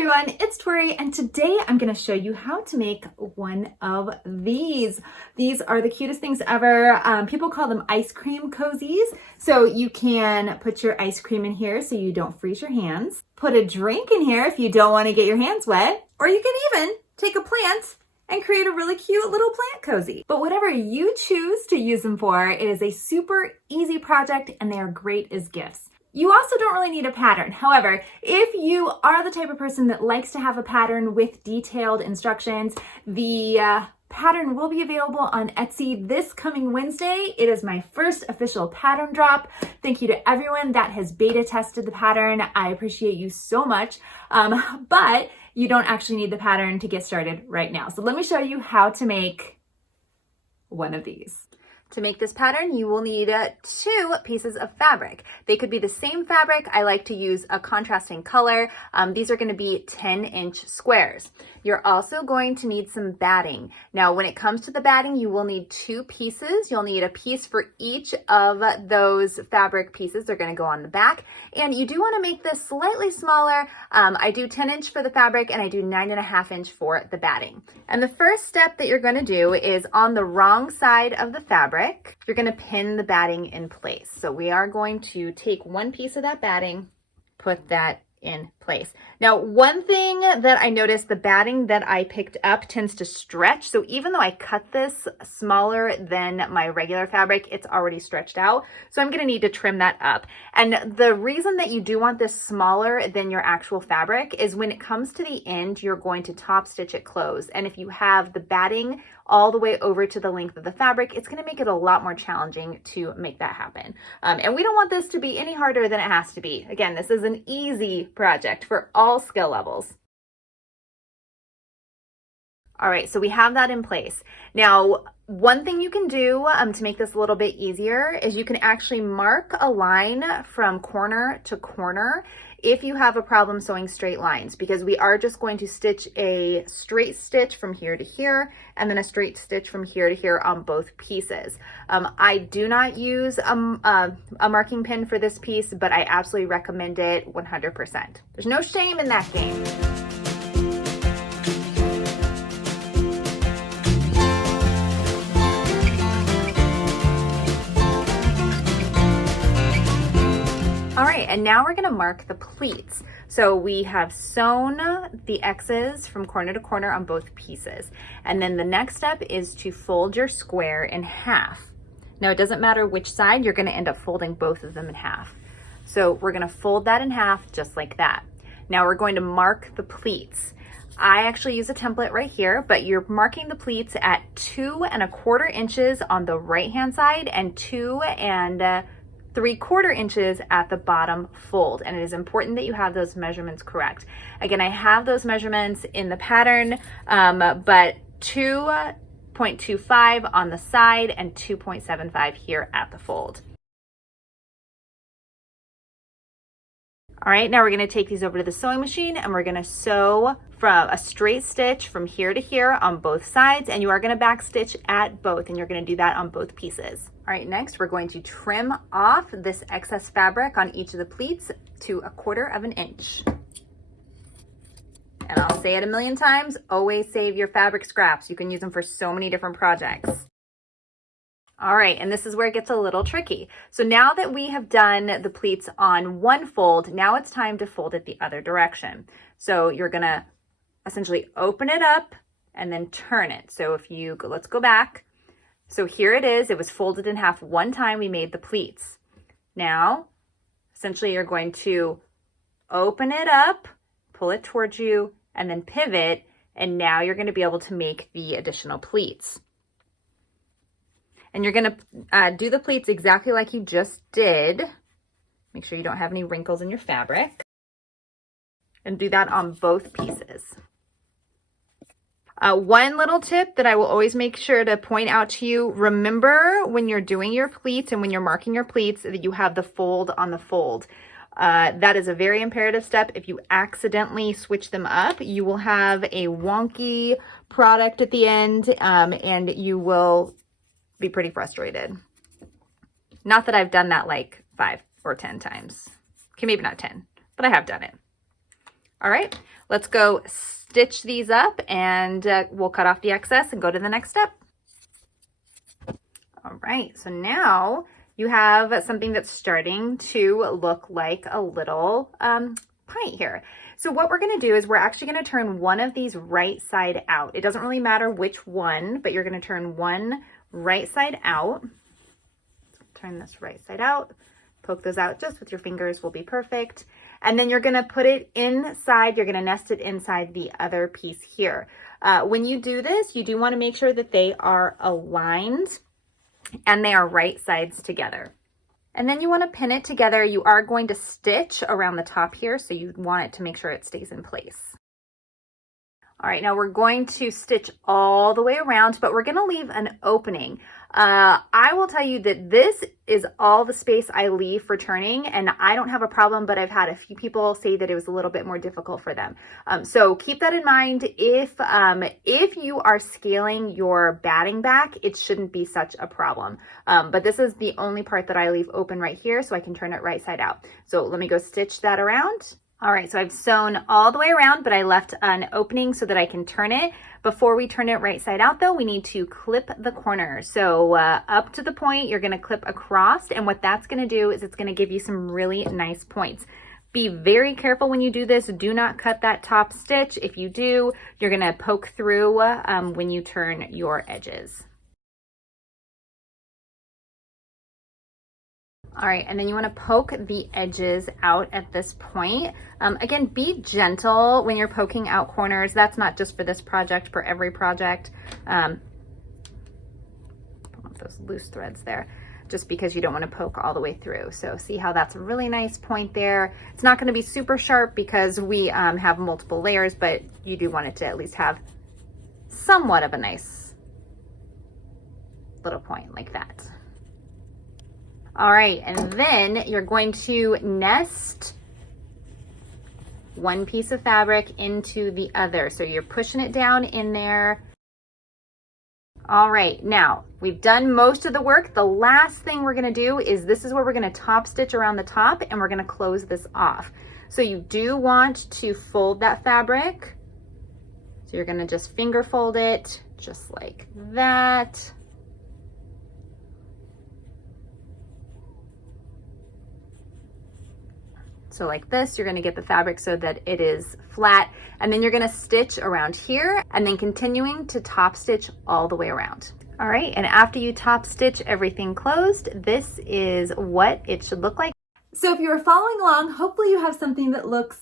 everyone, it's Tori, and today I'm going to show you how to make one of these. These are the cutest things ever. People call them ice cream cozies. So you can put your ice cream in here so you don't freeze your hands. Put a drink in here if you don't want to get your hands wet. Or you can even take a plant and create a really cute little plant cozy. But whatever you choose to use them for, it is a super easy project and they are great as gifts. You also don't really need a pattern. However, if you are the type of person that likes to have a pattern with detailed instructions, the pattern will be available on Etsy this coming Wednesday. It is my first official pattern drop. Thank you to everyone that has beta tested the pattern. I appreciate you so much. But you don't actually need the pattern to get started right now. So let me show you how to make one of these. To make this pattern, you will need 2 pieces of fabric. They could be the same fabric. I like to use a contrasting color. These are going to be 10-inch squares. You're also going to need some batting. Now, when it comes to the batting, you will need 2 pieces. You'll need a piece for each of those fabric pieces. They're going to go on the back. And you do want to make this slightly smaller. I do 10-inch for the fabric and I do 9.5-inch for the batting. And the first step that you're going to do is on the wrong side of the fabric, you're going to pin the batting in place. So we are going to take one piece of that batting, put that in place. Now, one thing that I noticed, the batting that I picked up tends to stretch. So even though I cut this smaller than my regular fabric, it's already stretched out. So I'm going to need to trim that up. And the reason that you do want this smaller than your actual fabric is when it comes to the end, you're going to top stitch it closed. And if you have the batting all the way over to the length of the fabric, it's going to make it a lot more challenging to make that happen. And we don't want this to be any harder than it has to be. Again, this is an easy project for all skill levels. All right, so we have that in place. Now, one thing you can do to make this a little bit easier is you can actually mark a line from corner to corner if you have a problem sewing straight lines, because we are just going to stitch a straight stitch from here to here and then a straight stitch from here to here on both pieces. I do not use a marking pin for this piece, but I absolutely recommend it 100%. There's no shame in that game. All right, and now we're gonna mark the pleats. So we have sewn the X's from corner to corner on both pieces. And then the next step is to fold your square in half. Now it doesn't matter which side, you're gonna end up folding both of them in half. So we're gonna fold that in half just like that. Now we're going to mark the pleats. I actually use a template right here, but you're marking the pleats at 2¼ inches on the right-hand side and 2 3/4 inches at the bottom fold. And it is important that you have those measurements correct. Again, I have those measurements in the pattern, but 2.25 on the side and 2.75 here at the fold. All right, now we're gonna take these over to the sewing machine and we're gonna sew from a straight stitch from here to here on both sides, and you are gonna back stitch at both, and you're gonna do that on both pieces. All right, next we're going to trim off this excess fabric on each of the pleats to 1/4 inch. And I'll say it a million times, always save your fabric scraps. You can use them for so many different projects. All right, and this is where it gets a little tricky. So now that we have done the pleats on one fold, now it's time to fold it the other direction. So you're gonna essentially open it up and then turn it. So if you go, let's go back. So here it is, it was folded in half one time we made the pleats. Now, essentially you're going to open it up, pull it towards you, and then pivot, and now you're gonna be able to make the additional pleats. And you're gonna do the pleats exactly like you just did. Make sure you don't have any wrinkles in your fabric. And do that on both pieces. One little tip that I will always make sure to point out to you, remember when you're doing your pleats and when you're marking your pleats that you have the fold on the fold. That is a very imperative step. If you accidentally switch them up, you will have a wonky product at the end, and you will be pretty frustrated. Not that I've done that like 5 or 10 times. Okay, maybe not 10, but I have done it. All right, let's go stitch these up and we'll cut off the excess and go to the next step. All right, so now you have something that's starting to look like a little pint here. So what we're gonna do is we're actually gonna turn one of these right side out. It doesn't really matter which one, but you're gonna turn one right side out. Turn this right side out, poke those out just with your fingers will be perfect. And then you're gonna put it inside, you're gonna nest it inside the other piece here. When you do this, you do wanna make sure that they are aligned and they are right sides together. And then you want to pin it together. You are going to stitch around the top here, so you want it to make sure it stays in place. All right, now we're going to stitch all the way around, but we're going to leave an opening. I will tell you that this is all the space I leave for turning, and I don't have a problem, but I've had a few people say that it was a little bit more difficult for them. So keep that in mind. If you are scaling your batting back, it shouldn't be such a problem. But this is the only part that I leave open right here, so I can turn it right side out. So let me go stitch that around. All right, so I've sewn all the way around, but I left an opening so that I can turn it. Before we turn it right side out though, we need to clip the corner. So up to the point, you're gonna clip across, and what that's gonna do is it's gonna give you some really nice points. Be very careful when you do this. Do not cut that top stitch. If you do, you're gonna poke through when you turn your edges. All right, and then you want to poke the edges out at this point. Again, be gentle when you're poking out corners. That's not just for this project, for every project. Don't want those loose threads there, just because you don't want to poke all the way through. So see how that's a really nice point there. It's not going to be super sharp because we have multiple layers, but you do want it to at least have somewhat of a nice little point like that. All right, and then you're going to nest one piece of fabric into the other. So you're pushing it down in there. All right, now we've done most of the work. The last thing we're gonna do is this is where we're gonna top stitch around the top, and we're gonna close this off. So you do want to fold that fabric. So you're gonna just finger fold it just like that. So like this, you're gonna get the fabric so that it is flat, and then you're gonna stitch around here and then continuing to top stitch all the way around. All right, and after you top stitch everything closed, this is what it should look like. So if you are following along, hopefully you have something that looks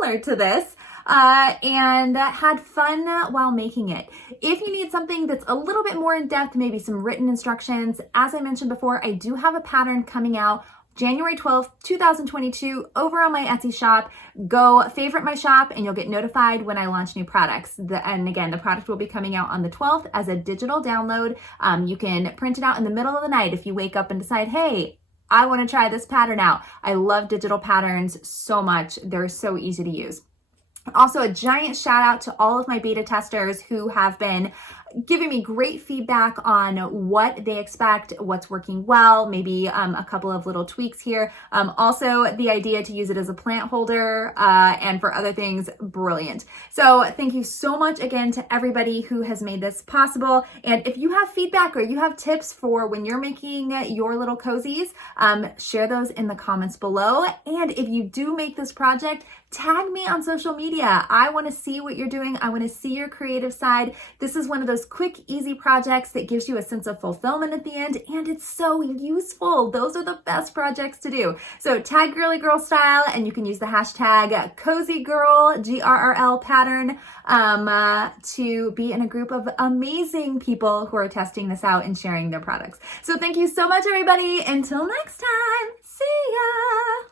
similar to this and had fun while making it. If you need something that's a little bit more in depth, maybe some written instructions, as I mentioned before, I do have a pattern coming out January 12th, 2022 over on my Etsy shop. Go favorite my shop and you'll get notified when I launch new products. And again, the product will be coming out on the 12th as a digital download. You can print it out in the middle of the night if you wake up and decide, hey, I want to try this pattern out. I love digital patterns so much. They're so easy to use. Also, a giant shout out to all of my beta testers who have been giving me great feedback on what they expect, what's working well, maybe a couple of little tweaks here. Also, the idea to use it as a plant holder and for other things, brilliant. So thank you so much again to everybody who has made this possible. And if you have feedback or you have tips for when you're making your little cozies, share those in the comments below. And if you do make this project, tag me on social media. I want to see what you're doing. I want to see your creative side. This is one of those quick, easy projects that gives you a sense of fulfillment at the end, and it's so useful. Those are the best projects to do. So tag Girly Girl Style, and you can use the hashtag Cozy Girl, GRRL pattern, to be in a group of amazing people who are testing this out and sharing their products. So thank you so much, everybody. Until next time, see ya.